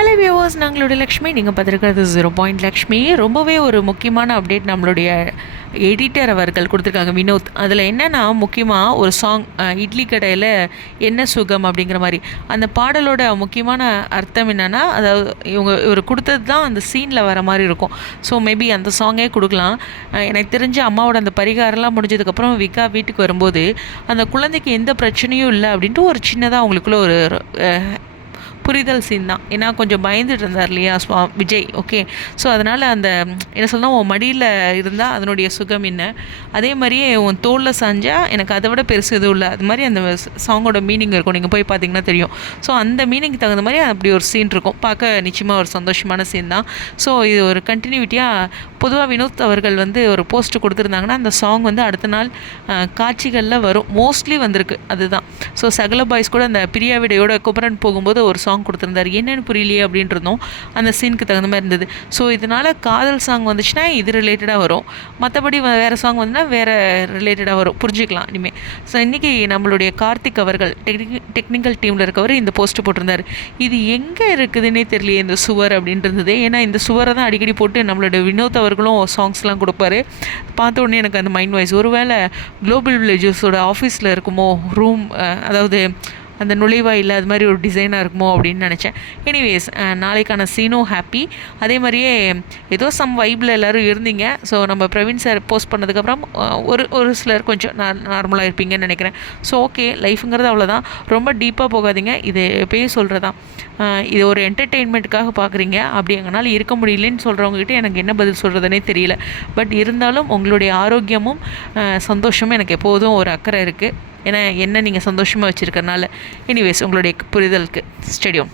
Hello viewers நாங்களுடைய Lakshmi. நீங்கள் பார்த்துருக்கிறது zero point Lakshmi. ரொம்பவே ஒரு முக்கியமான அப்டேட் நம்மளுடைய எடிட்டர் அவர்கள் கொடுத்துருக்காங்க வினோத். அதில் என்னென்னா முக்கியமாக ஒரு சாங் இட்லி கடையில் என்ன சுகம் அப்படிங்கிற மாதிரி. அந்த பாடலோட முக்கியமான அர்த்தம் என்னென்னா அதாவது இவங்க இவர் கொடுத்தது தான் அந்த சீனில் வர மாதிரி இருக்கும். ஸோ மேபி அந்த சாங்கே கொடுக்கலாம். எனக்கு தெரிஞ்ச அம்மாவோட அந்த பரிகாரம்லாம் முடிஞ்சதுக்கப்புறம் விகா வீட்டுக்கு வரும்போது அந்த குழந்தைக்கு எந்த பிரச்சனையும் இல்லை அப்படின்ட்டு ஒரு சின்னதாக அவங்களுக்குள்ள ஒரு புரிதல் சீன் தான். ஏன்னா கொஞ்சம் பயந்துட்டு இருந்தார் இல்லையா ஸ்வா விஜய். ஓகே ஸோ அதனால் அந்த என்ன சொல்லணும் உன் மடியில் இருந்தால் அதனுடைய சுகம் என்ன? அதே மாதிரியே உன் தோளில் சாஞ்சால் எனக்கு அதை விட பெருசு எதுவும் இல்லை. அது மாதிரி அந்த சாங்கோட மீனிங் இருக்கும். நீங்கள் போய் பார்த்தீங்கன்னா தெரியும். ஸோ அந்த மீனிங் தகுந்த மாதிரி அப்படி ஒரு சீன் இருக்கும். பார்க்க நிச்சயமாக ஒரு சந்தோஷமான சீன் தான். ஸோ இது ஒரு கண்டினியூட்டியாக பொதுவாக வினோத் அவர்கள் வந்து ஒரு போஸ்ட் கொடுத்துருந்தாங்கன்னா அந்த சாங் வந்து அடுத்த நாள் காட்சிகளில் வரும். மோஸ்ட்லி வந்திருக்கு. அதுதான். ஸோ சகல பாய்ஸ் கூட அந்த பிரியாவிடையோட குமரன் போகும்போது ஒரு சாங் கொடுத்துருந்தாரு. என்னென்னு புரியலையே அப்படின்றதும் அந்த சீனுக்கு தகுந்த மாதிரி இருந்தது. ஸோ இதனால் காதல் சாங் வந்துச்சுன்னா இது ரிலேட்டடாக வரும். மற்றபடி வேறு சாங் வந்துன்னா வேறு ரிலேட்டடாக வரும். புரிஞ்சுக்கலாம் இனிமேல் ஸோ இன்றைக்கி நம்மளுடைய கார்த்திக் அவர்கள் டெக்னிக் டெக்னிக்கல் டீமில் இருக்கவர் இந்த போஸ்ட் போட்டிருந்தாரு. இது எங்கே இருக்குதுன்னே தெரியலையே இந்த சுவர் அப்படின்றது ஏன்னா இந்த சுவரை தான் அடிக்கடி போட்டு நம்மளோட வினோத் அவர்களும் சாங்ஸ்லாம் கொடுப்பாரு. பார்த்த உடனே எனக்கு அந்த மைண்ட் வாய்ஸ் ஒருவேளை குளோபல் வில்லேஜஸோட ஆஃபீஸில் இருக்குமோ ரூம் அதாவது அந்த நுழைவாயில் அது மாதிரி ஒரு டிசைனாக இருக்குமோ அப்படின்னு நினச்சேன். எனிவேஸ் நாளைக்கான சீனோ ஹாப்பி அதே மாதிரியே ஏதோ சம் வைப்பில் எல்லோரும் இருந்தீங்க. ஸோ நம்ம பிரவீன் சார் போஸ்ட் பண்ணதுக்கப்புறம் ஒரு ஒரு சிலர் கொஞ்சம் நார்மலாக இருப்பீங்கன்னு நினைக்கிறேன். ஸோ ஓகே லைஃபுங்கிறது அவ்வளோதான் ரொம்ப டீப்பாக போகாதீங்க. இது எப்பயும் சொல்கிறதான் இது ஒரு என்டர்டெயின்மெண்ட்டுக்காக பார்க்குறீங்க அப்படி எங்களால் இருக்க முடியலன்னு சொல்கிறவங்ககிட்ட எனக்கு என்ன பதில் சொல்கிறதுனே தெரியல. பட் இருந்தாலும் உங்களுடைய ஆரோக்கியமும் சந்தோஷமும் எனக்கு எப்போதும் ஒரு அக்கறை இருக்குது ஏன்னா என்ன நீங்கள் சந்தோஷமாக வச்சுருக்கறனால. எனிவேஸ் உங்களுடைய புரிதலுக்கு ஸ்டேடியம்